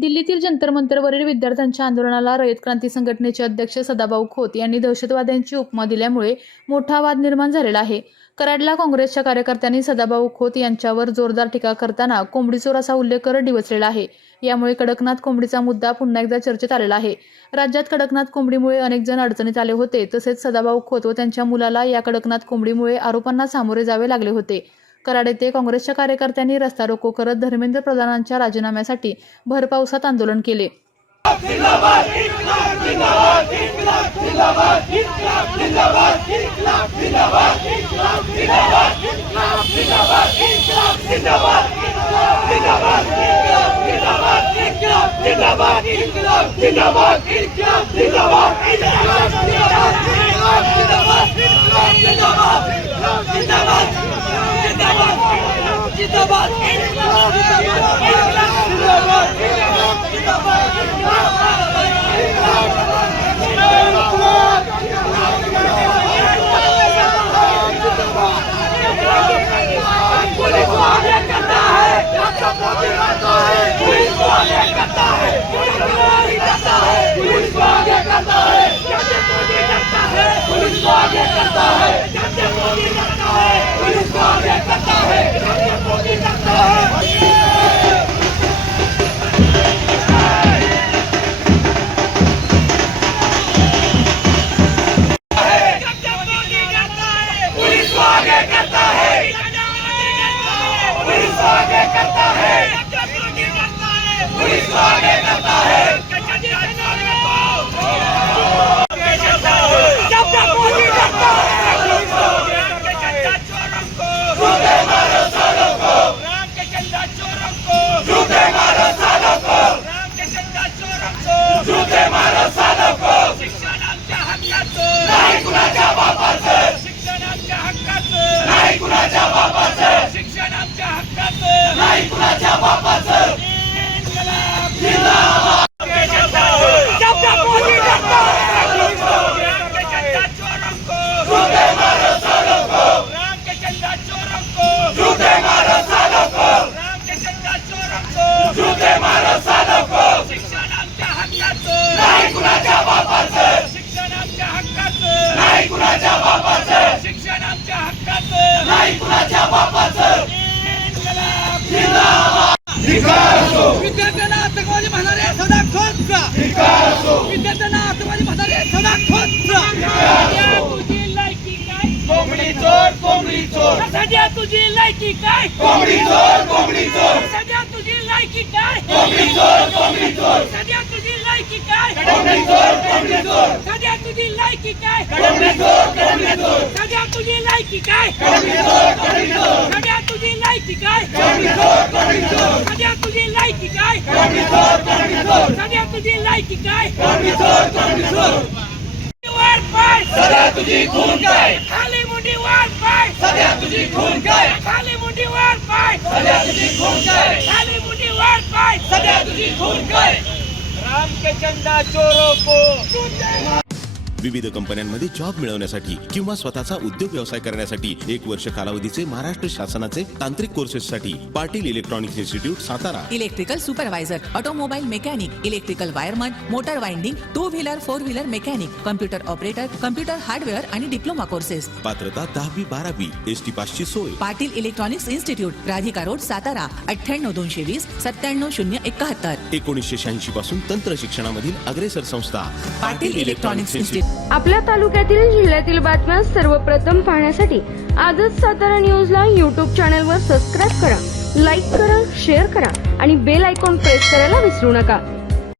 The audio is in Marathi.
दिल्लीतील जंतर मंतरवरील विद्यार्थ्यांच्या आंदोलनाला रयत क्रांती संघटनेचे अध्यक्ष सदाभाऊ खोत यांनी दहशतवाद्यांची उपमा दिल्यामुळे मोठा वाद निर्माण झालेला आहे. कराडला काँग्रेसच्या कार्यकर्त्यांनी सदाभाऊ खोत यांच्यावर जोरदार टीका करताना कोंबडी चोर असा उल्लेख करत डिवचलेला आहे. यामुळे कडकनाथ कोंबडीचा मुद्दा पुन्हा एकदा चर्चेत आलेला आहे. राज्यात कडकनाथ कोंबडीमुळे अनेक जण अडचणीत आले होते. तसेच सदाभाऊ खोत व त्यांच्या मुलाला या कडकनाथ कोंबडीमुळे आरोपांना सामोरे जावे लागले होते. कराड येथे काँग्रेसच्या कार्यकर्त्यांनी रस्ता रोको करत धर्मेंद्र प्रधानांच्या राजीनाम्यासाठी भरपावसात आंदोलन केले. विद्यार्थ्यांना आतंकवादी म्हणाले सदा खोतचा विद्यार्थ्यांना आतंकवादी म्हणाले सदा खोतचा तुझी लायकी काय कोंबडी चोर सध्या तुझी लायकी काय कोंबडी चोर सध्या तुझी लायकी काय कोंबडी चोर सध्या तुझी लायकी काय कोंबडी चोर सध्या तुझी लायकी काय कोंबडी चोर सध्या तुझी लायकी काय कोंबडी चोर सध्या तुझी लायकी काय कोंबडी चोर सध्या तुझी लायकी काय कोंबडी चोर सध्या तुझी लायकी काय कोंबडी चोर वर पाय सध्या तुझी खून काय खाली मुंडी वर पाय सध्या तुझी खून काय खाली मुंडी वर पाय सध्या तुझी खून काय खाली मुंडी वर पाय सध्या तुझी खून काय राम के चंदा चोरों को विविध कंपन्यांमध्ये जॉब मिळवण्यासाठी किंवा स्वतःचा उद्योग व्यवसाय करण्यासाठी 1 वर्ष कालावधीचे महाराष्ट्र शासनाचे तांत्रिक कोर्सेससाठी Patil electronics institute Satara. Electrical supervisor, automobile mechanic, electrical wireman, motor winding, 2 wheeler 4 wheeler mechanic, computer operator, computer hardware आणि डिप्लोमा कोर्सेस. पात्रता 10वी 12वी एसटी पासची सोय. Patil electronics institute, Radhika road, Satara. 98 220 97071. 1986 पासून तंत्र शिक्षणामधील अग्रेसर संस्था पाटील इलेक्ट्रॉनिक्स इन्स्टिट्यूट. आपल्या तालुक्यातील जिल्ह्यातील बातम्या सर्वप्रथम पाहण्यासाठी आजच सातारा न्यूजला YouTube चॅनलवर सबस्क्राईब करा, लाईक करा, शेअर करा आणि बेल आयकॉन प्रेस करायला विसरू नका.